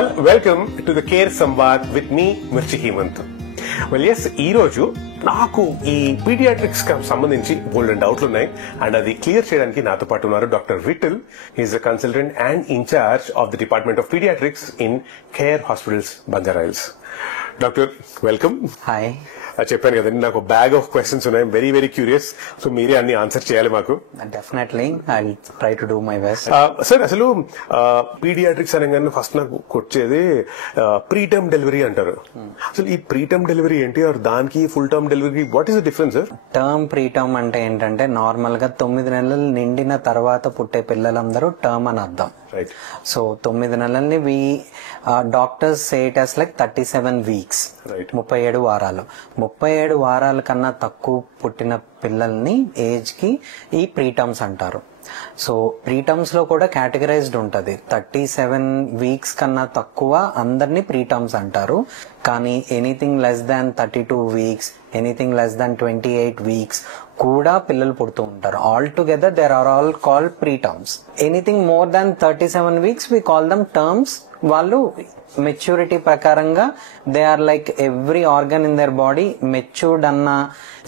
all, welcome to the Care Samvad with me, Mirchi Hemant. Well, yes, ఈ రోజు నాకు ఈ పీడియాట్రిక్స్ కి సంబంధించి బోల్డెన్ డౌట్లు ఉన్నాయి అండ్ అది క్లియర్ చేయడానికి నాతో పాటు ఉన్నారు doctor Vithal. He is the consultant and in-charge of the department of paediatrics in Care Hospitals Banjara Hills. Doctor welcome. Hi. చెప్పాను కదండి, నాకు బ్యాగ్ ఆఫ్ క్వశ్చన్స్ ఉన్నాయి, వెరీ వెరీ క్యూరియస్. సో మీరే అన్ని ఆన్సర్ చేయాలి మాకు. Definitely I will try to do my best. Sir, అసలు paediatrics అనగానే ఫస్ట్ నాకు వచ్చేది ప్రీటర్మ్ డెలివరీ అంటారు. అసలు ఈ ప్రీటర్మ్ డెలివరీ ఏంటి, దానికి full term delivery what is the difference sir? Term preterm అంటే ఏంటంటే నార్మల్ గా 9 నెలలు నిండిన తర్వాత పుట్టే పిల్లలందరూ టర్మ్ అని అర్థం. సో 9 నెలల్ని doctors say it as like 37 weeks, 37 వారాలు. 37 వారాల కన్నా తక్కువ పుట్టిన పిల్లల్ని ఏజ్ కి ఈ ప్రీటర్మ్స్ అంటారు. సో ప్రీటర్మ్స్ లో కూడా కేటగరైజ్డ్ ఉంటది. 37 వీక్స్ కన్నా తక్కువ అందరినీ ప్రీటర్మ్స్ అంటారు. కానీ anything less than 32 weeks, anything less than 28 weeks కూడా పిల్లలు పుడుతూ ఉంటారు. All together there are all called preterms. Anything more than 37 weeks we call them terms. వాళ్ళు మెచ్యూరిటీ ప్రకారంగా they are like every organ in their body matured అన్న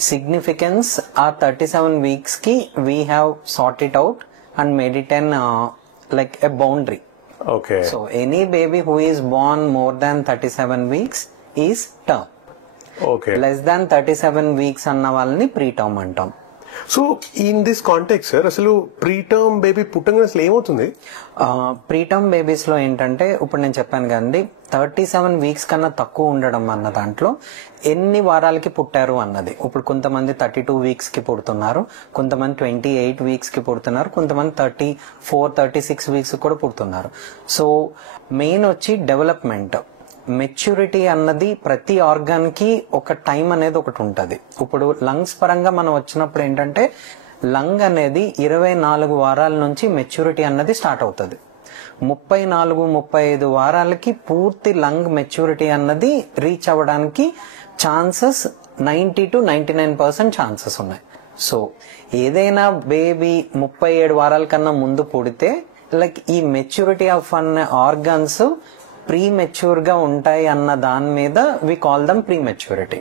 significance ఆ 37 weeks కి we have sort it out and made it an like a boundary. Okay. So any baby who is born more than 37 weeks is term. Okay. Less than 37 weeks అన్న వాళ్ళని preterm అంటాం. So in this context sir, అసలు preterm baby పుట్టంగానే అసలు ఏమవుతుంది? Preterm babies లో ఏంటంటే ఇప్పుడు నేను చెప్పాను కదండి, 37 వీక్స్ కన్నా తక్కువ ఉండడం అన్న దాంట్లో ఎన్ని వారాలకి పుట్టారు అన్నది. ఇప్పుడు కొంతమంది 32 వీక్స్ కి పుడుతున్నారు, కొంతమంది 28 వీక్స్ కి పుడుతున్నారు, కొంతమంది 34, 36 వీక్స్ కూడా పుడుతున్నారు. సో మెయిన్ వచ్చి డెవలప్మెంట్, మెచ్యూరిటీ అన్నది ప్రతి ఆర్గాన్ కి ఒక టైం అనేది ఒకటి ఉంటది. ఇప్పుడు లంగ్స్ పరంగా మనం వచ్చినప్పుడు ఏంటంటే లంగ్ అనేది 24 వారాల నుంచి మెచ్యూరిటీ అన్నది స్టార్ట్ అవుతుంది. 34-35 వారాలకి పూర్తి లంగ్ మెచ్యూరిటీ అన్నది రీచ్ అవ్వడానికి ఛాన్సెస్ 90 to 99% ఛాన్సెస్ ఉన్నాయి. సో ఏదైనా బేబీ 37 వారాల కన్నా ముందు పుడితే లైక్ ఈ మెచ్యూరిటీ ఆఫ్ అన్న ఆర్గన్స్ ప్రీ మెచ్యూర్ గా ఉంటాయి అన్న దాని మీద we call them prematurity.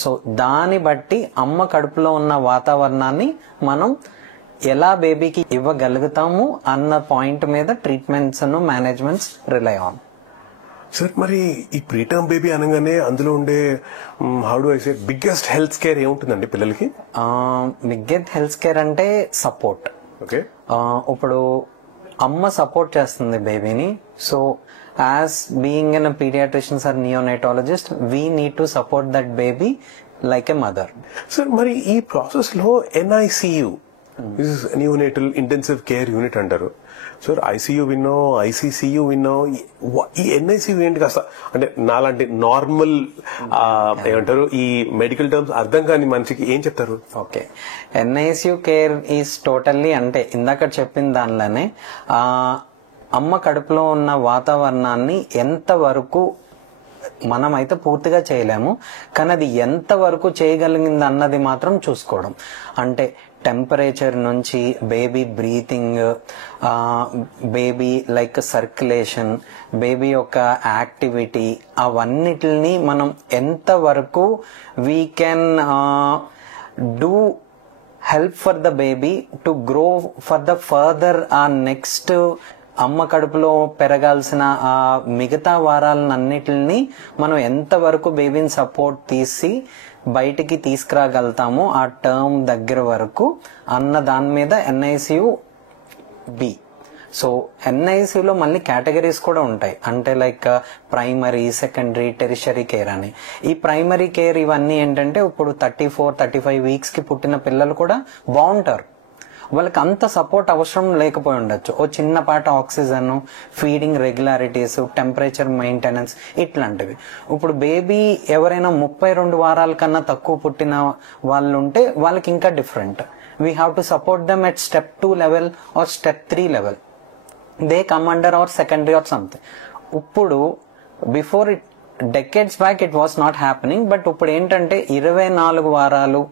So దాన్ని బట్టి అమ్మ కడుపులో ఉన్న వాతావరణాన్ని మనం ఎలా బేబీకి ఇవ్వగలుగుతాము అన్న పాయింట్ మీద treatments managements rely on. Sir, మరి ఈ ప్రీటర్మ్ బేబీ అనగానే అందులో ఉండే how do I say biggest health care ఏముంటుందండి పిల్లలకి? బిగ్గెస్ట్ హెల్త్ కేర్ అంటే సపోర్ట్. ఓకే. ఇప్పుడు అమ్మ సపోర్ట్ చేస్తుంది బేబీని. So as being a pediatricians or neonatologist, we need to support that baby like a mother. Sir, మరి ఈ ప్రాసెస్ లో NICU, this is neonatal intensive care unit అంటారు. Sir, ICU విన్నాం, ICCU విన్నాం, ఈ NICU ఏంటి? కాస్త అంటే నాలాంటి నార్మల్ ఏమంటారు ఈ మెడికల్ టర్మ్స్ అర్థం కాని మనిషికి ఏం చెప్తారు? Okay, NICU care is totally అంటే ఇందాక చెప్పిన దానిలోనే అమ్మ కడుపులో ఉన్న వాతావరణాన్ని ఎంతవరకు మనమైతే పూర్తిగా చేయలేము, కానీ అది ఎంతవరకు చేయగలిగింది అన్నది మాత్రం చూసుకోవడం. అంటే టెంపరేచర్ నుంచి baby breathing, baby like circulation, baby యొక్క యాక్టివిటీ, అవన్నిటిని మనం ఎంతవరకు we can do help for the baby to grow for the further ఆ నెక్స్ట్ అమ్మ కడుపులో పెరగాల్సిన ఆ మిగతా వారాలన్నిటిని మనం ఎంతవరకు బేబీని సపోర్ట్ తీసి బయటికి తీసుకురాగలుగుతాము ఆ టర్మ్ దగ్గర వరకు అన్న దాని మీద NICU బి. సో NICUలో మళ్ళీ కేటగిరీస్ కూడా ఉంటాయి. అంటే like primary, secondary, tertiary care అని. ఈ ప్రైమరీ కేర్ ఇవన్నీ ఏంటంటే ఇప్పుడు 34-35 వీక్స్ కి పుట్టిన పిల్లలు కూడా బాగుంటారు, వాళ్ళకి అంత సపోర్ట్ అవసరం లేకపోయి ఉండొచ్చు. ఓ చిన్నపాటి oxygen, feeding regularities, temperature maintenance ఇట్లాంటివి. ఇప్పుడు బేబీ ఎవరైనా 32 వారాల కన్నా తక్కువ పుట్టిన వాళ్ళు ఉంటే వాళ్ళకి ఇంకా different. We have to support them at step 2 level or step 3 level. They come under or secondary or something. ఇప్పుడు before it decades back it was not happening, but ఇప్పుడు ఏంటంటే 24 వారాలు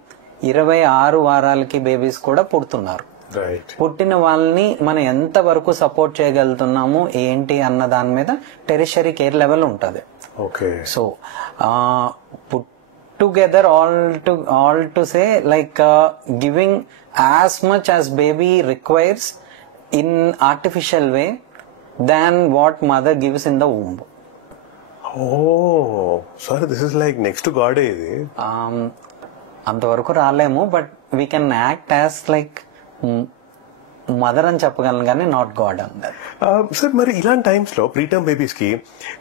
26 వారాలకి బేబీస్ కూడా పుడుతున్నారు. రైట్. పుట్టిన వాళ్ళని మనం ఎంత వరకు సపోర్ట్ చేయగలుగుతున్నాము ఏంటి అన్న దాని మీద టెరిషరీ కేర్ లెవెల్ ఉంటుంది. Okay. So put together all to say like giving as much as baby requires in artificial way than what mother gives in the womb. Sorry, this is like next God. ఇది అంతవరకు రాలేము, but we can act as like mother అని చెప్పగలను కానీ not God అందర్. Sir, మరి ఇలాంటి times లో ప్రీటర్మ్ బేబీస్ కి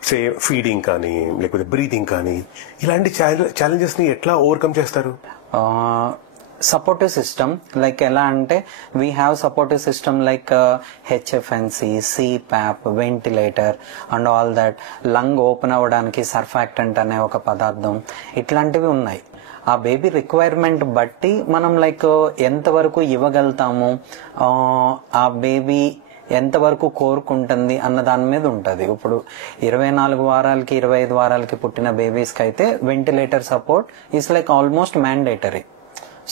సే ఫీడింగ్ కానీ లేకపోతే బ్రీతింగ్ కానీ ఇలాంటి ఛాలెంజెస్ ని ఎట్లా ఓవర్కమ్ చేస్తారు? సపోర్టివ్ సిస్టమ్ లైక్ ఎలా అంటే we have supportive system like HFNC, CPAP, ventilator and all that. Lung open అవ్వడానికి సర్ఫాక్టెంట్ అనే ఒక పదార్థం, ఇట్లాంటివి ఉన్నాయి. ఆ బేబీ రిక్వైర్మెంట్ బట్టి మనం లైక్ ఎంతవరకు ఇవ్వగలుగుతాము, ఆ బేబీ ఎంతవరకు కోరుకుంటుంది అన్న దాని మీద ఉంటుంది. ఇప్పుడు 24 వారాలకి 25 వారాలకి పుట్టిన బేబీస్కి అయితే ventilator support is like almost mandatory.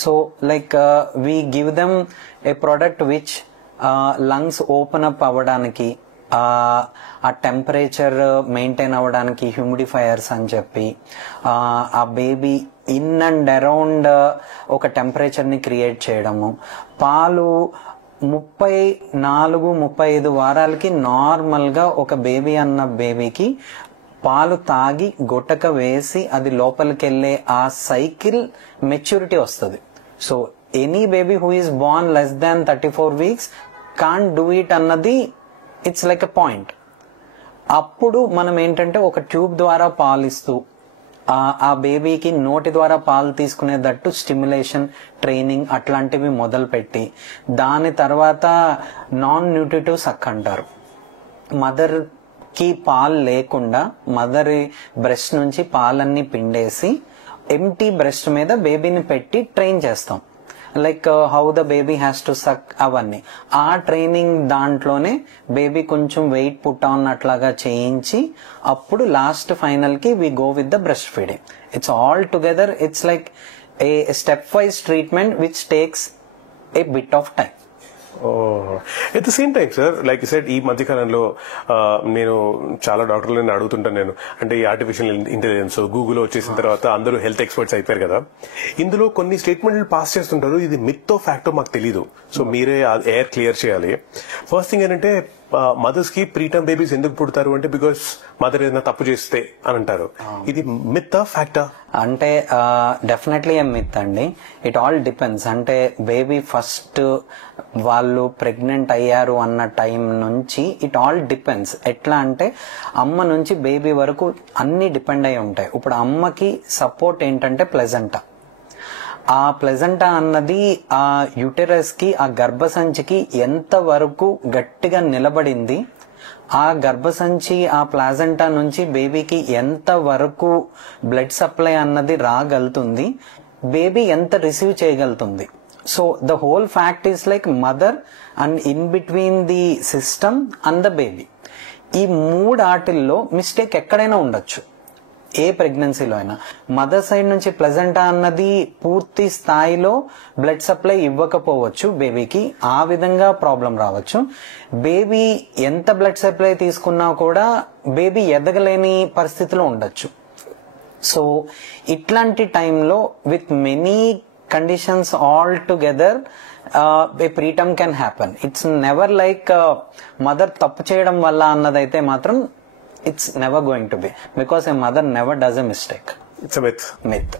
So like we give them a product which lungs open up అవ్వడానికి, ఆ టెంపరేచర్ మెయింటైన్ అవ్వడానికి హ్యూమిడిఫైయర్స్ అని చెప్పి ఆ బేబీ ఇన్ అండ్ అరౌండ్ ఒక టెంపరేచర్ని క్రియేట్ చేయడము. పాలు 34-35 వారాలకి నార్మల్గా ఒక బేబీ అన్న బేబీకి పాలు తాగి గుట్టక వేసి అది లోపలికి వెళ్ళే ఆ సైకిల్ మెచ్యూరిటీ వస్తుంది. So any baby who is Born less than 34 weeks can't do it అన్నది ఇట్స్ లైక్ ఎ పాయింట్. అప్పుడు మనం ఏంటంటే ఒక ట్యూబ్ ద్వారా పాలు ఇస్తూ ఆ బేబీకి నోటి ద్వారా పాలు తీసుకునేటట్టు స్టిమ్యులేషన్ ట్రైనింగ్ అట్లాంటివి మొదలుపెట్టి దాని తర్వాత నాన్ న్యూట్రిటివ్ సక్ అంటారు. మదర్ కి పాలు లేకుండా మదర్ బ్రెస్ట్ నుంచి పాలన్నీ పిండేసి ఎంటీ బ్రెస్ట్ మీద బేబీని పెట్టి ట్రైన్ చేస్తాం. Like how the baby has to suck అవన్నీ. ఆ ట్రైనింగ్ దాంట్లోనే బేబీ కొంచెం వెయిట్ పుట్ ఆన్ అట్లాగా చేయించి అప్పుడు లాస్ట్ ఫైనల్ కి we go with the breast feeding. It's all together it's like a stepwise treatment which takes a bit of time. At the same time sir, like said ఈ మధ్యకాలంలో నేను చాలా డాక్టర్లను అడుగుతుంటాను నేను, అంటే ఈ ఆర్టిఫిషియల్ ఇంటెలిజెన్స్ గూగుల్ వచ్చేసిన తర్వాత అందరూ హెల్త్ ఎక్స్పర్ట్స్ అయిపోయారు కదా, ఇందులో కొన్ని స్టేట్మెంట్లు పాస్ చేస్తుంటారు. ఇది మిత్తో ఫ్యాక్టో మాకు తెలీదు, సో మీరే ఎయిర్ క్లియర్ చేయాలి. ఫస్ట్ థింగ్ ఏంటంటే మదర్స్ కి ప్రీటర్మ్ బేబీస్ ఎందుకు పుడతారు అంటే బికాస్ మదర్ ఏదైనా తప్పు చేస్తే అని అంటారు. ఇది మిత్తా ఫ్యాక్టా? అంటే డెఫినెట్లీ ఏ మిత్ అండి. It all depends. అంటే బేబీ ఫస్ట్ వాళ్ళు ప్రెగ్నెంట్ అయ్యారు అన్న టైం నుంచి ఇట్ ఆల్ డిపెండ్స్. ఎట్లా అంటే అమ్మ నుంచి బేబీ వరకు అన్ని డిపెండ్ అయి ఉంటాయి. ఇప్పుడు అమ్మకి సపోర్ట్ ఏంటంటే ప్లెజెంటా. ఆ ప్లెజెంటా అన్నది ఆ యూటెరస్ కి, ఆ గర్భసంచికి ఎంత వరకు గట్టిగా నిలబడింది, ఆ గర్భసంచి ఆ ప్లాజెంటా నుంచి బేబీకి ఎంత వరకు బ్లడ్ సప్లై అన్నది రాగలుగుతుంది, బేబీ ఎంత రిసీవ్ చేయగలుగుతుంది. So the whole fact is like mother and in between the system and the baby. ఈ మూడు ఆటిల్లో మిస్టేక్ ఎక్కడైనా ఉండొచ్చు. ఏ ప్రెగ్నెన్సీలో అయినా మదర్ సైడ్ నుంచి ప్లెజెంటా అన్నది పూర్తి స్థాయిలో బ్లడ్ సప్లై ఇవ్వకపోవచ్చు బేబీకి, ఆ విధంగా ప్రాబ్లం రావచ్చు. బేబీ ఎంత బ్లడ్ సప్లై తీసుకున్నా కూడా బేబీ ఎదగలేని పరిస్థితిలో ఉండొచ్చు. సో ఇట్లాంటి టైంలో with many conditions all together A preterm can happen. It's never like mother తప్పు చేయడం వల్ల అన్నదైతే మాత్రం it's never going to be, because a mother never does a mistake. It's a myth. Myth.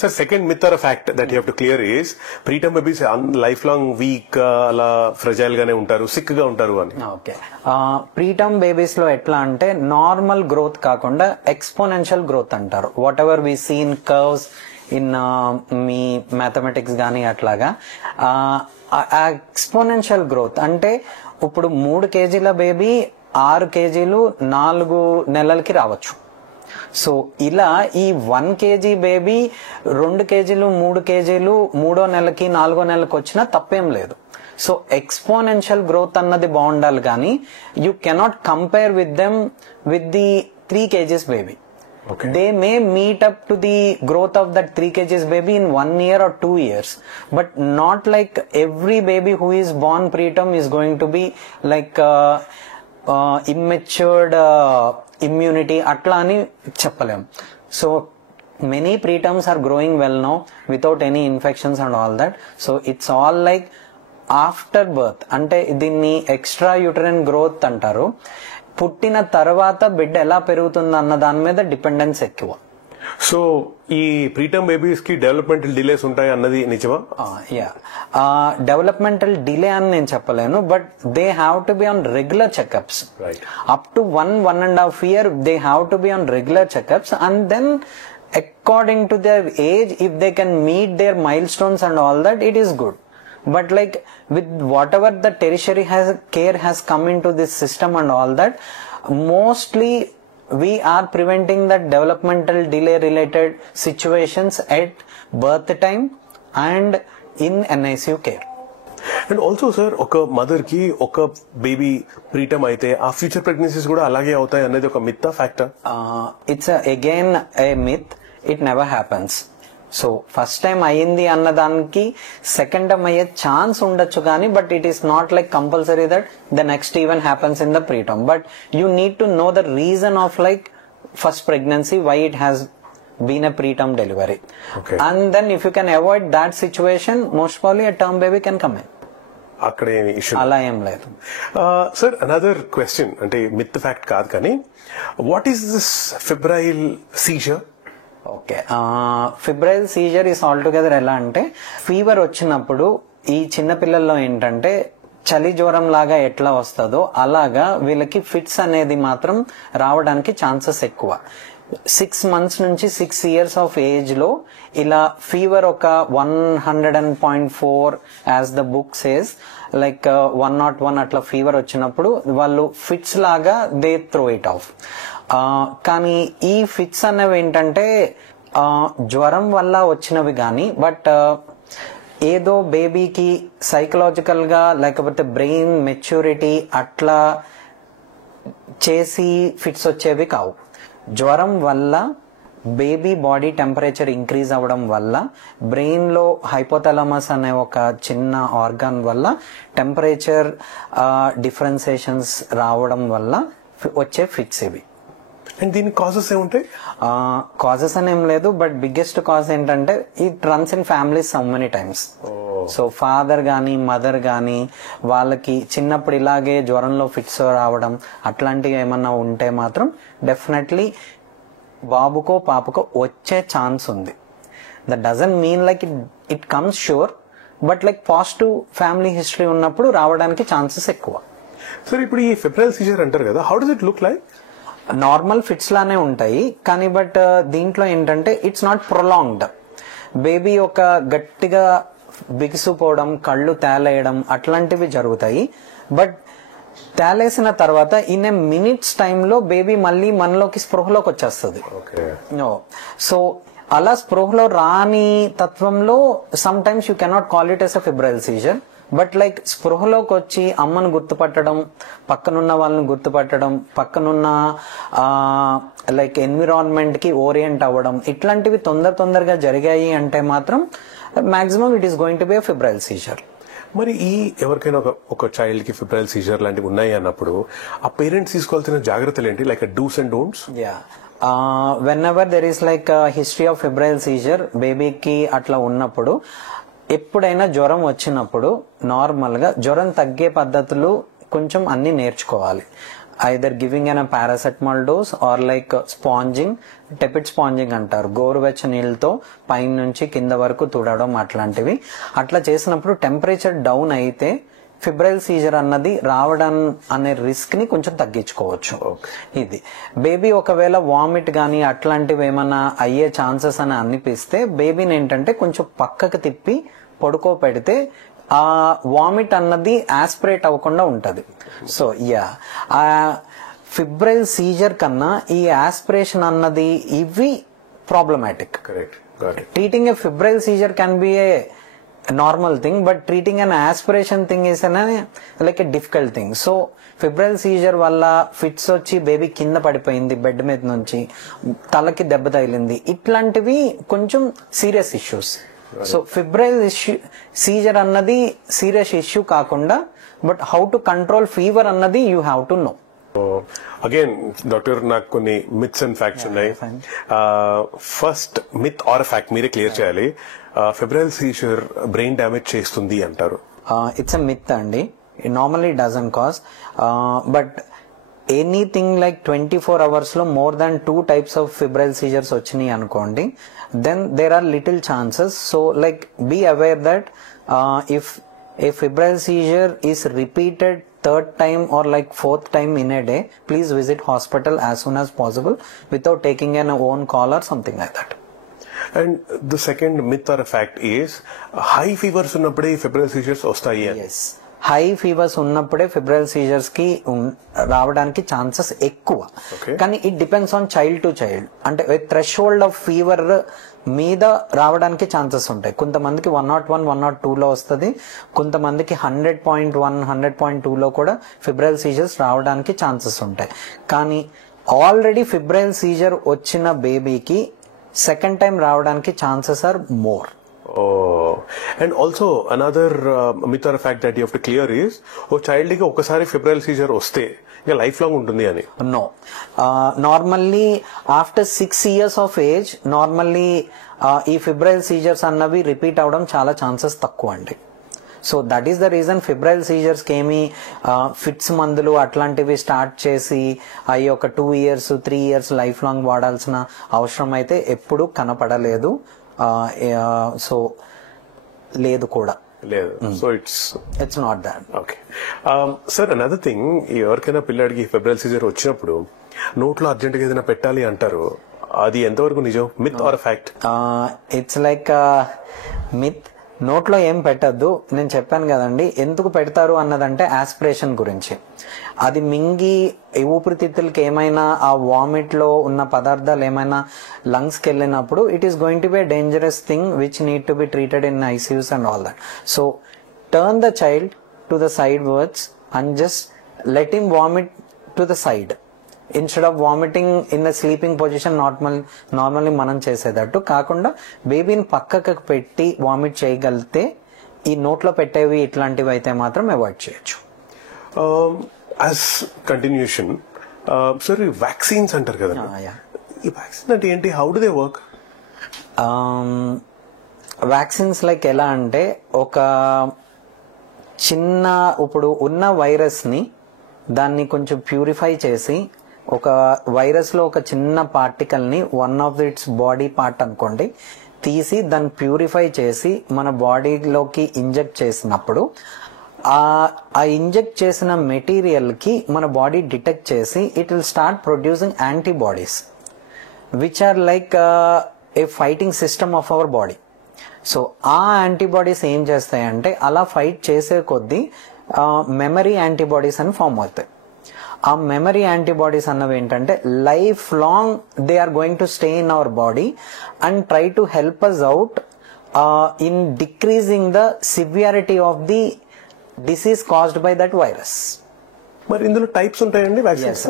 So second myth or a fact that you have to clear is preterm babies lifelong weak, ala fragile gaane untaru, sick ga untaru ani. Okay. Preterm babies lo etla ante normal growth kaakunda exponential growth antaru. Whatever we see in curves in me mathematics కానీ అట్లాగా exponential growth అంటే ఇప్పుడు 3 kg baby 6 kg 4 నెలలకి రావచ్చు. So ఇలా ఈ 1 kg baby 2 kg 3 kg 3వ నెలకి 4వ నెలకి వచ్చినా తప్పేం లేదు. సో ఎక్స్పోనెన్షియల్ గ్రోత్ అన్నది బాగుండాలి కానీ you cannot compare with them with the 3 kgs baby. They may meet up to the growth of that 3 kgs baby in 1 year or 2 years, but not like every baby who is born preterm is going to be like immatured immunity atla ani cheppalem. So many preterms are growing well now without any infections and all that. So it's all like after birth, ante దీన్ని extra uterine growth అంటారు. పుట్టిన తర్వాత బిడ్డ ఎలా పెరుగుతుంది అన్న దాని మీద డిపెండెన్స్ ఎక్కువ. సో ఈ ప్రీటర్మ్ బేబీస్ కి డెవలప్మెంటల్ డిలేస్ ఉంటాయి అన్నది నిజమా? డెవలప్మెంటల్ డిలే అని నేను చెప్పలేను, but they have to be on regular checkups. Up to 1.5 year they have to be on regular checkups, and then according to their age, if they can meet their milestones and all that, it is good. But like with whatever the tertiary care has come into this system and all that, mostly we are preventing that developmental delay related situations at birth time and in NICU care. And also sir, ఒక mother కి ఒక baby preterm అయితే ఆ future pregnancies కూడా అలాగే అవుతాయి అనేది ఒక myth factor? It's again a myth. It never happens. So first time అయ్యింది అన్నదానికి సెకండ్ టైం అయ్యే ఛాన్స్ ఉండొచ్చు కానీ, but it is not like compulsory that the next even happens in the preterm. But you need to know the reason of like first pregnancy, why it has been a preterm delivery. Okay. And then if you can avoid that situation, most probably a term baby can come in. అక్కడే issue అలా ఏం లేదు. Sir, another question, అంటే myth fact కాదు కానీ, what is this febrile seizure? Okay, febrile seizure is all together ఎలా అంటే, fever వచ్చినప్పుడు ఈ చిన్న పిల్లల్లో ఏంటంటే చలి జ్వరం లాగా ఎట్లా వస్తుందో అలాగా వీళ్ళకి ఫిట్స్ అనేది మాత్రం రావడానికి ఛాన్సెస్ ఎక్కువ. 6 months నుంచి 6 years ఆఫ్ ఏజ్ లో ఇలా ఫీవర్ ఒక 100.4 as the book says, like 101 అట్లా ఫీవర్ వచ్చినప్పుడు వాళ్ళు ఫిట్స్ లాగా దే త్రో ఇట్ ఆఫ్. కానీ ఈ ఫిట్స్ అనేవి ఏంటంటే జ్వరం వల్ల వచ్చినవి కానీ, బట్ ఏదో బేబీకి సైకలాజికల్ గా లేకపోతే బ్రెయిన్ మెచ్యూరిటీ అట్లా చేసి ఫిట్స్ వచ్చేవి కావు. జ్వరం వల్ల బేబీ బాడీ టెంపరేచర్ ఇంక్రీజ్ అవ్వడం వల్ల బ్రెయిన్ లో హైపోథాలమస్ అనే ఒక చిన్న ఆర్గాన్ వల్ల టెంపరేచర్ డిఫరెన్సియేషన్స్ రావడం వల్ల వచ్చే ఫిట్స్ ఇవి. అండ్ దీని కాజెస్ ఏముంటాయి? కాజెస్ అని ఏం లేదు, బట్ బిగ్గెస్ట్ కాజ్ ఏంటంటే it runs in families so many times. So father గానీ మదర్ గానీ వాళ్ళకి చిన్నప్పుడు ఇలాగే జ్వరంలో ఫిట్స్ రావడం అట్లాంటివి ఏమన్నా ఉంటే మాత్రం డెఫినెట్లీ బాబుకో పాపకో వచ్చే ఛాన్స్ ఉంది. That doesn't mean like it comes sure, but like positive family history ఉన్నప్పుడు రావడానికి ఛాన్సెస్ ఎక్కువ. సార్, ఇప్పుడు ఈ ఫిబ్రైల్ సీజర్ అంటారు కదా, how does it look like? Normal fits లానే ఉంటాయి కానీ, బట్ దీంట్లో ఏంటంటే ఇట్స్ నాట్ ప్రొలాంగ్డ్. బేబీ ఒక గట్టిగా బిగుసుపోవడం, కళ్ళు తేలేయడం అట్లాంటివి జరుగుతాయి. బట్ తేలేసిన తర్వాత ఇన్ ఏ మినిట్స్ టైంలో బేబీ మళ్ళీ మనలోకి స్పృహలోకి వచ్చేస్తుంది. సో అలా స్పృహలో రాని తత్వంలో sometimes you cannot call it as a febrile seizure. But like స్పృహలోకి వచ్చి అమ్మను గుర్తుపట్టడం, పక్కనున్న వాళ్ళని గుర్తుపట్టడం, పక్కనున్న లైక్ ఎన్విరాన్మెంట్ కి ఓరియంట్ అవ్వడం, ఇట్లాంటివి తొందరగా జరిగాయి అంటే మాత్రం maximum it is going to be febrile seizure. మరి ఈ ఎవరికైనా ఒక చైల్డ్ కి ఫిబ్రైల్ సీజర్ లాంటివి ఉన్నాయి అన్నప్పుడు ఆ పేరెంట్స్ తీసుకోవాల్సిన జాగ్రత్తలు ఏంటి, like dos and don'ts? whenever there is like a history of febrile seizure బేబీకి అట్లా ఉన్నప్పుడు, ఎప్పుడైనా జ్వరం వచ్చినప్పుడు నార్మల్ గా జ్వరం తగ్గే పద్ధతులు కొంచెం అన్ని నేర్చుకోవాలి. Either giving an paracetamol dose or like sponging, tepid sponging అంటారు, గోరువెచ్చ నీళ్ళతో పైన నుంచి కింద వరకు తుడవడం అట్లాంటివి. అట్లా చేసినప్పుడు టెంపరేచర్ డౌన్ అయితే ఫిబ్రైల్ సీజర్ అన్నది రావడం అనే రిస్క్ ని కొంచెం తగ్గించుకోవచ్చు. ఇది బేబీ ఒకవేళ వామిట్ గానీ అట్లాంటివి ఏమన్నా అయ్యే ఛాన్సెస్ అని అనిపిస్తే బేబీని ఏంటంటే కొంచెం పక్కకు తిప్పి పడుకోపెడితే ఆ వామిట్ అన్నది ఆస్పిరేట్ అవ్వకుండా ఉంటది. సో ఆ ఫిబ్రైల్ సీజర్ కన్నా ఈ ఆస్పిరేషన్ అన్నది ఇవి problematic. Correct. Treating a febrile seizure can be a normal thing, but treating an aspiration thing is like a difficult thing. So febrile seizure వల్ల ఫిట్స్ వచ్చి బేబీ కింద పడిపోయింది బెడ్ మీద నుంచి, తలకి దెబ్బ తగిలింది, ఇట్లాంటివి కొంచెం serious issues. So febrile seizure అన్నది సీరియస్ ఇష్యూ కాకుండా, but how to control fever అన్నది you have to know. Again doctor, నాకు కొన్ని మిత్స్ అండ్ ఫ్యాక్ట్స్ ఉన్నాయి. ఫస్ట్ మిత్ ఆర్ ఫ్యాక్ట్ మీరే క్లియర్ చేయాలి. ఫిబ్రైల్ సీజర్ బ్రెయిన్ డ్యామేజ్ చేస్తుంది అంటారు. ఇట్స్ ఎ మిత్ అండి. Normally doesn't cause, but anything like 24 hours లో more than 2 types of febrile seizures వచ్చినాయి అనుకోండి, then there are little chances. So like be aware that if a febrile seizure is repeated third time or like fourth time in a day, please visit hospital as soon as possible without taking an own call or something like that. And the second myth or a fact is high fevers ఉన్నప్పుడే febrile scissors వస్తాయి. Yes, high fevers ఉన్నప్పుడే febrile seizures కి రావడానికి chances ఎక్కువ. కానీ it depends on child to child. అంటే threshold of fever మీద రావడానికి ఛాన్సెస్ ఉంటాయి. కొంతమందికి 101, 102 వస్తుంది, కొంతమందికి 100.1, 100.2 కూడా ఫిబ్రైల్ సీజర్స్ రావడానికి ఛాన్సెస్ ఉంటాయి. కానీ ఆల్రెడీ ఫిబ్రైల్ సీజర్ వచ్చిన బేబీకి సెకండ్ టైం రావడానికి chances are more. Oh, and also another myth or fact that you have to clear is, ఓ చైల్డ్ కి ఒకసారి ఫిబ్రైల్ సీజర్ వస్తే ఇంకా లైఫ్ లాంగ్ ఉంటుంది అని. No, normally after 6 years of age normally ఈ ఫిబ్రైల్ సీజర్స్ అన్నవి రిపీట్ అవడం చాలా ఛాన్సెస్ తక్కువ అండి. So that is the reason febrile seizures కి ఏమి ఫిట్స్ మందులు అట్లాంటివి స్టార్ట్ చేసి అవి ఒక 2 years 3 years లైఫ్ లాంగ్ వాడాల్సిన అవసరం అయితే ఎప్పుడు కనపడలేదు. సో లేదు కూడా లేదు. So it's not that. Okay sir, another thing, ఎవరికైనా పిల్లాడికి ఫిబ్రైల్ సీజర్ వచ్చినప్పుడు నోట్లో అర్జెంట్ గా ఏదైనా పెట్టాలి అంటారు, అది ఎంతవరకు నిజం? Myth or fact? It's like myth. నోట్లో ఏం పెట్టద్దు. నేను చెప్పాను కదండి ఎందుకు పెడతారు అన్నదంటే ఆస్పిరేషన్ గురించి. అది మింగి ఊపిరితిత్తులకి ఏమైనా ఆ వామిట్ లో ఉన్న పదార్థాలు ఏమైనా లంగ్స్ కి వెళ్ళినప్పుడు it is going to B dangerous thing which need to be treated in ICUs and all that. So turn the child to the side words and just let him vomit to the side instead of vomiting in the sleeping position normally మనం చేసేటట్టు కాకుండా బేబీని పక్కకు పెట్టి vomit చేయగలిగితే ఈ నోట్లో పెట్టేవి ఇట్లాంటివి అయితే మాత్రం అవాయిడ్ చేయొచ్చు. యాజ్ కంటిన్యూషన్ సార్, వ్యాక్సిన్స్ అంటారు కదా, ఈ వ్యాక్సిన్ అంటే ఏంటి? How do they work? Vaccines like ఎలా అంటే ఒక చిన్న ఇప్పుడు ఉన్న వైరస్ ని దాన్ని కొంచెం ప్యూరిఫై చేసి ఒక వైరస్ లో ఒక చిన్న పార్టికల్ ని one of it's body part అనుకోండి తీసి దాన్ని ప్యూరిఫై చేసి మన బాడీలోకి ఇంజెక్ట్ చేసినప్పుడు ఆ ఇంజెక్ట్ చేసిన మెటీరియల్ కి మన బాడీ డిటెక్ట్ చేసి it will start producing antibodies which are like a fighting system of our body. So ఆ యాంటీబాడీస్ ఏం చేస్తాయంటే అలా ఫైట్ చేసే కొద్దీ మెమరీ యాంటీబాడీస్ అని ఫామ్ అవుతాయి. ఆ మెమరీ యాంటీబాడీస్ అన్నవి ఏంటంటే life long they are going to stay in our body and try to help us out in decreasing the severity of the disease caused by that virus. మరి ఇందులో types ఉంటాయండి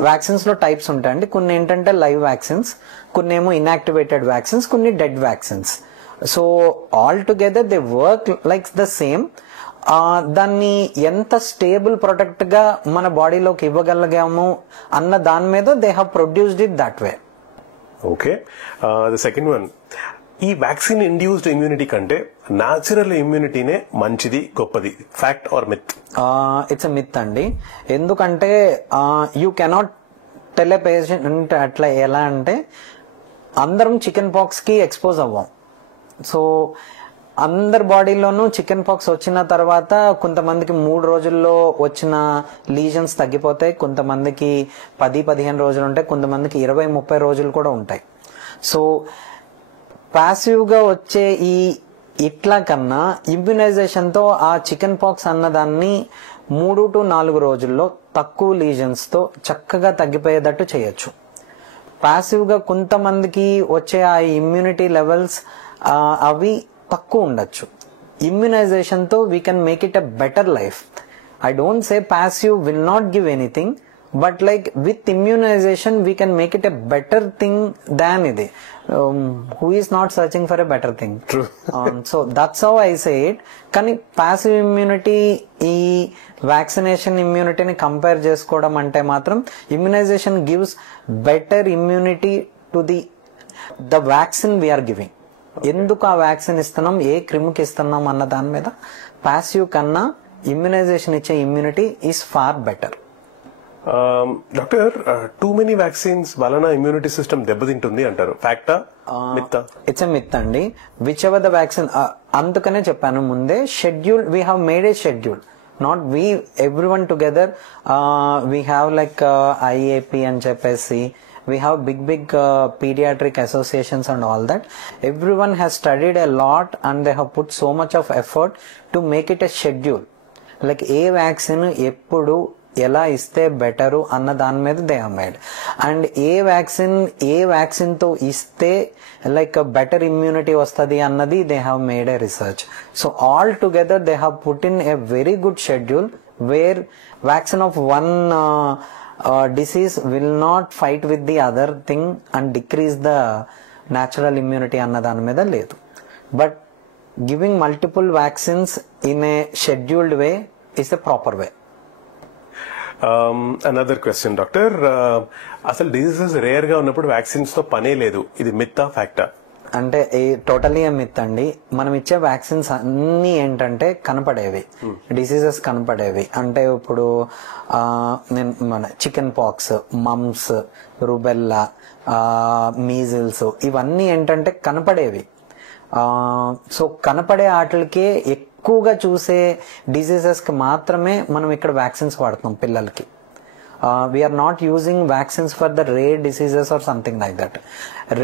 vaccines లో types ఉంటాయండి. కొన్ని ఏంటంటే live vaccines, కొన్ని ఏమో inactivated vaccines, కొన్ని dead vaccines. So all together they work like the same. దాన్ని ఎంత స్టేబుల్ ప్రొడక్ట్ గా మన బాడీలోకి ఇవ్వగలిగాము అన్న దాని మీద they have produced it that way. Okay, the second one, ఈ వ్యాక్సిన్ ఇండ్యూస్డ్ ఇమ్యూనిటీ కంటే న్యాచురల్ ఇమ్యూనిటీనే మంచిది, గొప్పది, fact are myth? It's a myth అండి. ఎందుకంటే you cannot tell a patient అట్లా. ఎలా అంటే అందరం చికెన్ పాక్స్ కి ఎక్స్పోజ్ అవ్వం. సో అందరి బాడీలోనూ చికెన్ పాక్స్ వచ్చిన తర్వాత కొంతమందికి 3 రోజుల్లో వచ్చిన లీజన్స్ తగ్గిపోతాయి, కొంతమందికి 10-15 రోజులు ఉంటాయి, కొంతమందికి 20-30 రోజులు కూడా ఉంటాయి. సో పాసివ్ గా వచ్చే ఇట్లా కన్నా ఇమ్యునైజేషన్ తో ఆ చికెన్ పాక్స్ అన్నదాన్ని 3 to 4 రోజుల్లో తక్కువ లీజన్స్ తో చక్కగా తగ్గిపోయేటట్టు చేయొచ్చు. పాసివ్ గా కొంతమందికి వచ్చే ఆ ఇమ్యూనిటీ లెవెల్స్ అవి తక్కువ ఉండొచ్చు. immunization తో we can make it a better life. I don't say passive will not give anything, but like with immunization we can make it a better thing than it. Who is not searching for a better thing? True. So that's how I say it. కానీ passive immunity ఈ vaccination ఇమ్యూనిటీని compare చేసుకోవడం అంటే మాత్రం immunisation gives better immunity to the vaccine we're giving. ఎందుకు ఆ vaccine ఇస్తున్నాం, ఏ క్రిమికి ఇస్తున్నాం అన్న దాని మీద పాసివ్ కన్నా ఇమ్యునైజేషన్ ఇచ్చే immunity is far better. Doctor, too many vaccines వలన ఇమ్యూనిటీ సిస్టమ్ దెబ్బతింటుంది అంటారు. ఫ్యాక్టా, మిత్తా? ఇట్స్ ఎ మిత్ అండి. విచ్ ఎవర్ ద వ్యాక్సిన్, అందుకనే చెప్పాను ముందే, schedule we have made a schedule. Not we, everyone together we have like IAP అని చెప్పేసి, we have big pediatric associations and all that. Everyone has studied a lot and they have put so much of effort to make it a schedule. Like ఏ vaccine ఎప్పుడు ఎలా ఇస్తే better అన్న దాని మీద they have made. And ఏ vaccine తో ఇస్తే లైక్ బెటర్ ఇమ్యూనిటీ వస్తుంది అన్నది they have made a research. So all together they have put in a very good schedule where vaccine of one disease will not fight with the other thing and decrease the natural immunity అన్న దాని మీద లేదు. But giving multiple vaccines in a scheduled way is a proper way. Another question doctor, అసలు diseases rare గా ఉన్నప్పుడు vaccines తో పనే లేదు, ఇది మిత్తా ఫ్యాక్టా? అంటే టోటలీ మిత్ అండి. మనం ఇచ్చే వ్యాక్సిన్స్ అన్ని ఏంటంటే కనపడేవి, డిసీజెస్ కనపడేవి. అంటే ఇప్పుడు మన chicken pox, mumps, rubella, measles, ఇవన్నీ ఏంటంటే కనపడేవి. సో కనపడే వాటికే ఎక్కువగా చూసే డిసీజెస్ కి మాత్రమే మనం ఇక్కడ వ్యాక్సిన్స్ వాడుతున్నాం పిల్లలకి. We are not using vaccines for the rare diseases or something like that.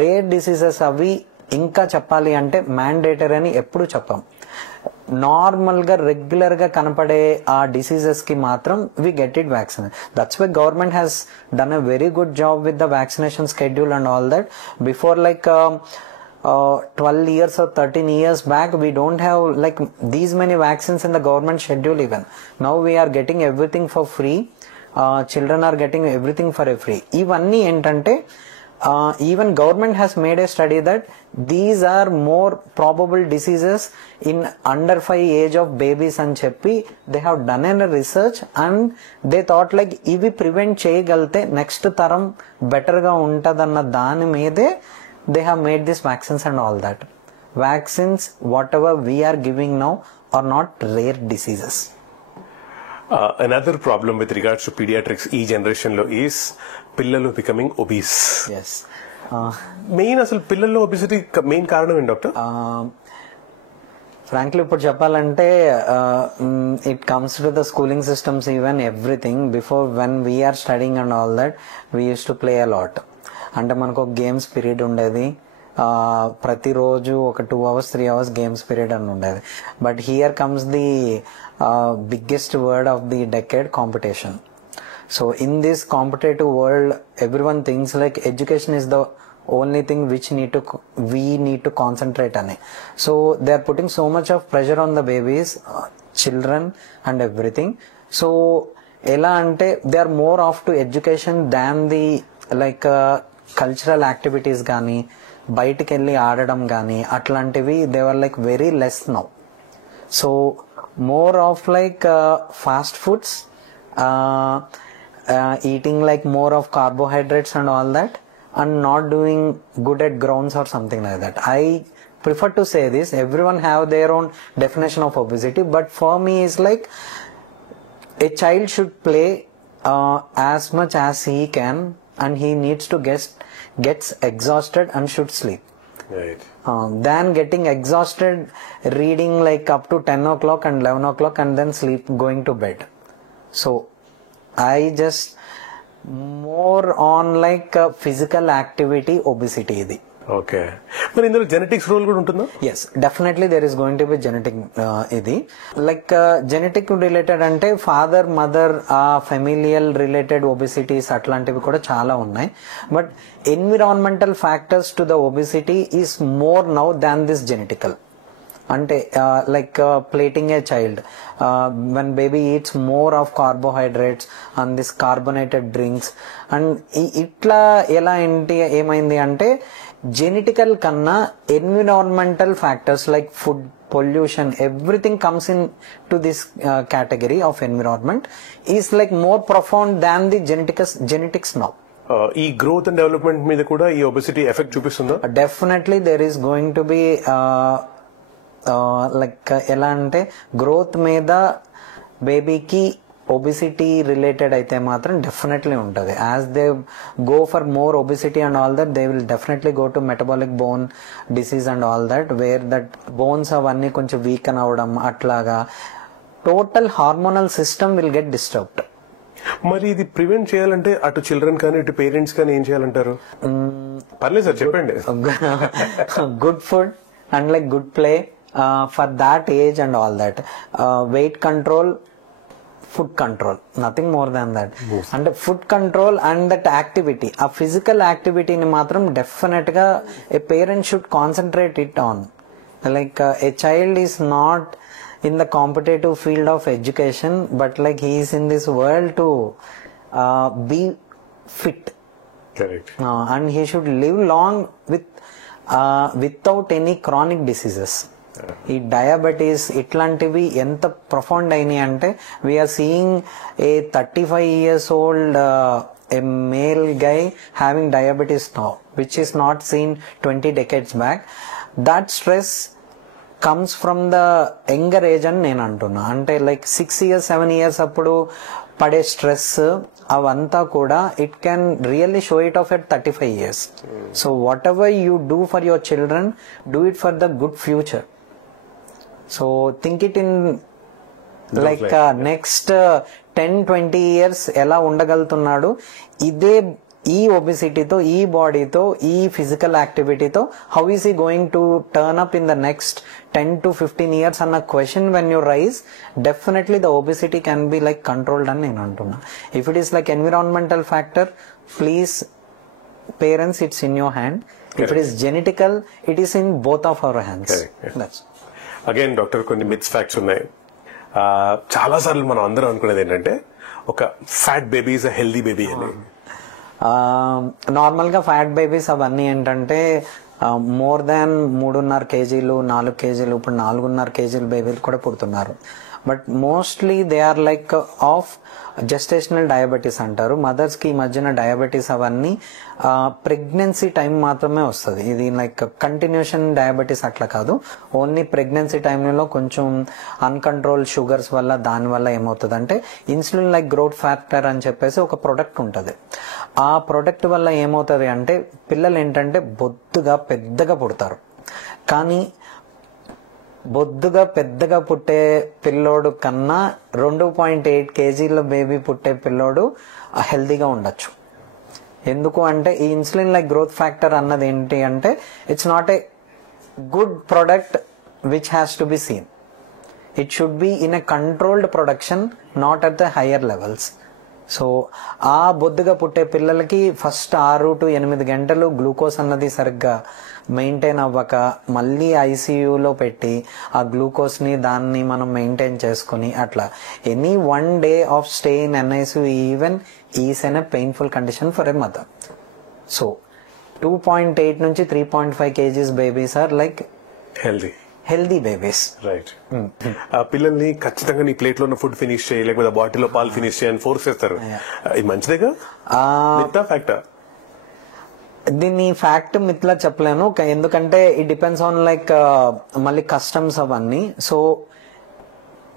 Rare diseases అవి ఇంకా చెప్పాలి అంటే మ్యాండేటరీ అని ఎప్పుడు చెప్పాం. నార్మల్ గా రెగ్యులర్ గా కనపడే ఆ డిసీజెస్ కి మాత్రం we get it vaccine. That's why government has done a very good job with the vaccination schedule and all that. Before like 12 years or 13 years back we don't have like these many vaccines in the government schedule even. Now we are getting everything for free. Children are getting everything for a free. ఇవన్నీ ఏంటంటే even government has made a study that these are more probable diseases in under 5 age of babies అని చెప్పి they have done a research and they thought like ఇవి prevent చేయగలితే next తరం better గా ఉంటదన్న దాని మీదే they have made these vaccines and all that. Vaccines whatever we are giving now are not rare diseases. Another problem with regards to pediatrics ఈ generation లో is పిల్లలు becoming obese. Yes. Main అసలు పిల్లల్లో obesity main కారణం ఏంటి doctor? Frankly ఇప్పుడు చెప్పాలంటే it comes to the schooling systems even everything. Before when we're studying and all that we use to play a lot. అంటే మనకు ఒక గేమ్స్ పీరియడ్ ఉండేది, ప్రతిరోజు ఒక 2 hours 3 hours గేమ్స్ పీరియడ్ అని ఉండేది. But here comes the biggest word of the decade, competition. So in this competitive world everyone thinks like education is the only thing which we need to concentrate on it. So they are putting so much of pressure on the babies, children and everything. So ela ante they are more off to education than the like cultural activities gaani బయటికి వెళ్ళి ఆడడం గానీ అట్లాంటివి they were like very less now. So more of like fast foods, eating like more of carbohydrates and all that, and not doing good at grounds or something like that. I prefer to say this, everyone have their own definition of obesity, but for me is like a child should play as much as he can and he needs to gets exhausted and should sleep. Right. Than getting exhausted reading like up to 10 o'clock and 11 o'clock and then sleep going to bed. So I just more on like physical activity obesity idi. Okay, మరి ఇందులో genetics role కూడా ఉంటుందా? Yes, definitely there is going to be genetic ఇది like genetic related అంటే father mother familial related obesities అట్లాంటివి కూడా చాలా ఉన్నాయి. But environmental factors to the obesity is more now than this genetical. అంటే like plating a child when baby eats more of carbohydrates and this carbonated drinks and ఇట్లా ఎలా ఏమైంది అంటే genetical కన్నా environmental factors like food pollution everything comes into this category of environment is like more profound than the genetics now. ఈ growth and development మీద కూడా ఈ obesity effect చూపిస్తుందా? Definitely there is going to be like ఎలా అంటే growth మీద బేబీకి obesity related అయితే మాత్రం డెఫినెట్లీ ఉంటుంది. As they go for more obesity and all that they will definitely go to metabolic bone disease and all that where that bones అవన్నీ కొంచెం weaken అవడం అట్లాగా total hormonal system will get disturbed. మరి ఇది prevent చేయాలంటే అటు children కానీ ఇటు పేరెంట్స్ కానీ ఏం చేయాలంటారు? పర్లేదు సార్ చెప్పండి. Good food and like good play for that age and all that. Weight control, food control, nothing more than that. అంటే food control and that activity, ఆ ఫిజికల్ యాక్టివిటీని మాత్రం డెఫినెట్ గా a parent should concentrate it on. Like a child is not in the competitive field of education, but like he is in this world to be fit. Correct. And he should live long without any chronic diseases. ఈ diabetes ఇట్లాంటివి ఎంత profound అయినాయి అంటే we are seeing a 35 years old a male guy having diabetes now, which is not seen 20 decades back. That stress comes from the younger age అని నేను అంటున్నా. అంటే like 6 years 7 years అప్పుడు పడే స్ట్రెస్ అవంతా కూడా it can really show it of at 35 years. So what ever you do for your children, do it for the good future. So think it in like next 10-20 years ఎలా ఉండగలుగుతున్నాడు ఇదే ఈ ఒబిసిటీతో, ఈ బాడీతో, ఈ ఫిజికల్ యాక్టివిటీతో, how is ఈ going to turn up in the next 10-15 years అన్న question when you raise, definitely the obesity can be like controlled అని నేను అంటున్నా. If it is like environmental factor, please parents, it's in your hand. If it is genetical, it is in both of our hands. Again doctor, కొన్ని myths facts ఉన్నాయి. చాలా సార్లు మనం అందరం అనుకునేది ఏంటంటే ఒక fat baby is a healthy baby అని. నార్మల్ గా ఫ్యాట్ బేబీస్ అవన్నీ ఏంటంటే మోర్ దాన్ 3.5 kgs 4 kgs, ఇప్పుడు 4.5 kgs బేబీలు కూడా పుడుతున్నారు. But mostly they are like of gestational diabetes అంటారు. మదర్స్ కి ఈ మధ్యన డయాబెటీస్ అవన్నీ ప్రెగ్నెన్సీ టైం మాత్రమే వస్తుంది. ఇది లైక్ కంటిన్యూషన్ డయాబెటీస్ అట్లా కాదు, ఓన్లీ ప్రెగ్నెన్సీ టైంలో కొంచెం అన్కంట్రోల్ షుగర్స్ వల్ల, దాని వల్ల ఏమవుతుంది అంటే ఇన్సులిన్ లైక్ గ్రోత్ ఫ్యాక్టర్ అని చెప్పేసి ఒక ప్రొడక్ట్ ఉంటుంది. ఆ ప్రొడక్ట్ వల్ల ఏమవుతుంది అంటే పిల్లలు ఏంటంటే బొద్దుగా పెద్దగా పుడతారు. కానీ బొద్దుగా పెద్దగా పుట్టే పిల్లోడు కన్నా 2.8 kgs బేబీ పుట్టే పిల్లోడు హెల్దీగా ఉండొచ్చు. ఎందుకు అంటే ఈ ఇన్సులిన్ లైక్ గ్రోత్ ఫ్యాక్టర్ అన్నది ఏంటి అంటే it's not a good product which has to be seen. It should be in a controlled production, not at the higher levels. So ఆ బొద్దుగా పుట్టే పిల్లలకి ఫస్ట్ 6 to 8 గంటలు గ్లూకోజ్ అన్నది సరిగ్గా మెయింటైన్ అవ్వక మళ్ళీ ఐసీయూలో పెట్టి ఆ గ్లూకోజ్ని దాన్ని మనం మెయింటైన్ చేసుకుని అట్లా any 1 day of stay in NICU even is an a painful condition for a mother. So 2.8 నుంచి 3.5 kgs babies are like healthy babies. Right. పిల్లల్ని ఖచ్చితంగా నీ ప్లేట్ లో ఉన్న ఫుడ్ ఫినిష్ చేయి, లేకపోతే బాటిల్లో పాలు ఫినిష్ చేయని ఫోర్స్ చేస్తారు. ఇది మంచిదేగా? ఫ్యాక్టా? దీన్ని ఫ్యాక్ట్ మిత్లా చెప్పలేను, ఎందుకంటే ఇట్ డిపెండ్స్ ఆన్ లైక్ మళ్ళీ కస్టమ్స్ అవన్నీ. So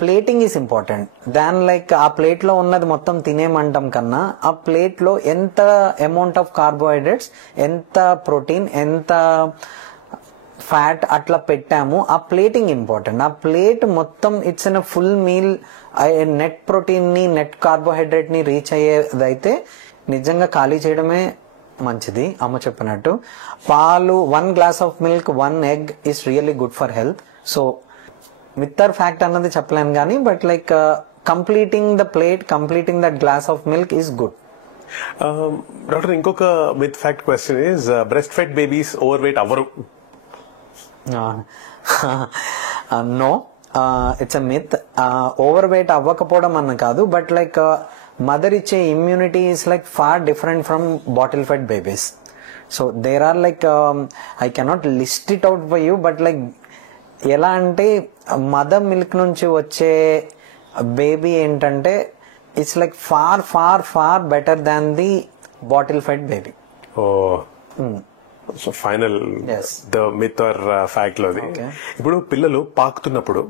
plating is important than like ఆ ప్లేట్ లో ఉన్నది మొత్తం తినేమంటాం కన్నా ఆ ప్లేట్ లో ఎంత అమౌంట్ ఆఫ్ కార్బోహైడ్రేట్స్, ఎంత ప్రోటీన్, ఎంత ఫ్యాట్ అట్లా పెట్టాము, ఆ ప్లేటింగ్ ఇంపార్టెంట్. ఆ ప్లేట్ మొత్తం it's in full meal, net protein ని, నెట్ కార్బోహైడ్రేట్ ని రీచ్ అయ్యేదైతే నిజంగా ఖాళీ చేయడమే మంచిది. అమ్మ చెప్పినట్టు పాలు, 1 glass of milk, 1 egg is really good for health. So myth or fact అన్నది చెప్పలేను కానీ but like completing the plate, completing that glass of milk is good. Doctor, ఇంకొక myth fact question is breastfed babies overweight అవ్వరు. No, it's a myth. Overweight అవ్వకపోవడం అన్న కాదు, but like mother ఇచ్చే immunity is like far different from bottle fed babies. So there are like I cannot list it out for you, but like ఎలా అంటే mother milk నుంచి వచ్చే baby ఏంటంటే it's like far far far better than the bottle fed baby. Oh so final Yes. The myth or fact లోది. ఇప్పుడు పిల్లలు పాకుతున్నప్పుడు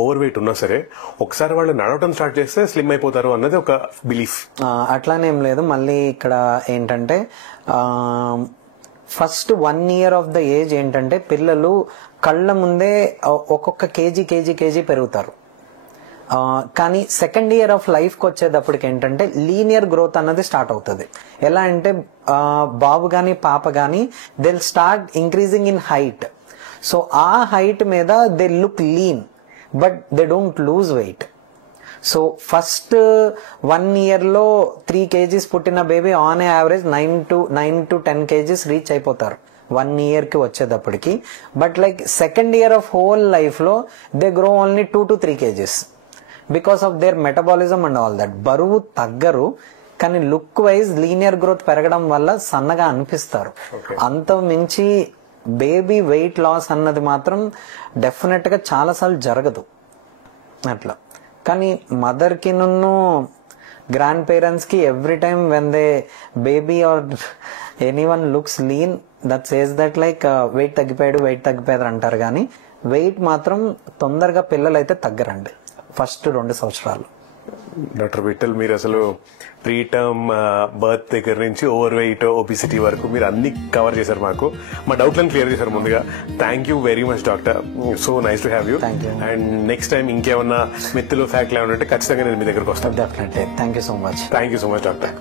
over weight ఉన్నా సరే ఒకసారి వాళ్ళు నడవటం స్టార్ట్ చేస్తే స్లిమ్ అయిపోతారు అన్నది ఒక బిలీఫ్. అట్లానేం లేదు. మళ్ళీ ఇక్కడ ఏంటంటే first 1 year of the age ఏంటంటే పిల్లలు కళ్ళ ముందే ఒక్కొక్క కేజీ పెరుగుతారు. కానీ సెకండ్ ఇయర్ ఆఫ్ లైఫ్కి వచ్చేటప్పటికి ఏంటంటే లీనియర్ గ్రోత్ అన్నది స్టార్ట్ అవుతుంది. ఎలా అంటే బాబు కానీ పాప కానీ they start increasing in height. So ఆ హైట్ మీద they look lean but they don't lose weight. So first 1 yearలో 3 kgs పుట్టిన baby on average 9 to 10 kgs reach అయిపోతారు 1 yearకి వచ్చేటప్పటికి. But like second year of whole లైఫ్లో they grow only 2 to 3 kgs because of their metabolism and all that. బరువు తగ్గరు కానీ look wise linear growth పెరగడం వల్ల సన్నగా అనిపిస్తారు. అంత మించి బేబీ వెయిట్ లాస్ అన్నది మాత్రం డెఫినెట్ గా చాలాసార్లు జరగదు అట్లా. కానీ మదర్ కి నున్ను గ్రాండ్ పేరెంట్స్ కి every time when they baby or anyone looks lean that says that like weight తగ్గిపోయాడు అంటారు. కానీ వెయిట్ మాత్రం తొందరగా పిల్లలు అయితే తగ్గరండి ఫస్ట్ 2 సంవత్సరాలు. డాక్టర్ విఠల్, మీరు అసలు ప్రీ టర్మ్ బర్త్ దగ్గర నుంచి ఓవర్ వెయిట్ ఒబిసిటీ వరకు మీరు అన్ని కవర్ చేశారు. మా డౌట్లను క్లియర్ చేశారు. ముందుగా thank you very much doctor. So nice to have you. And next time ఇంకేమన్నా మిత్తులు ఫ్యాక్ట్లు ఏమన్నా ఖచ్చితంగా నేను మీ దగ్గరకు వస్తాను. Definitely. Thank you so much. Thank you so much doctor.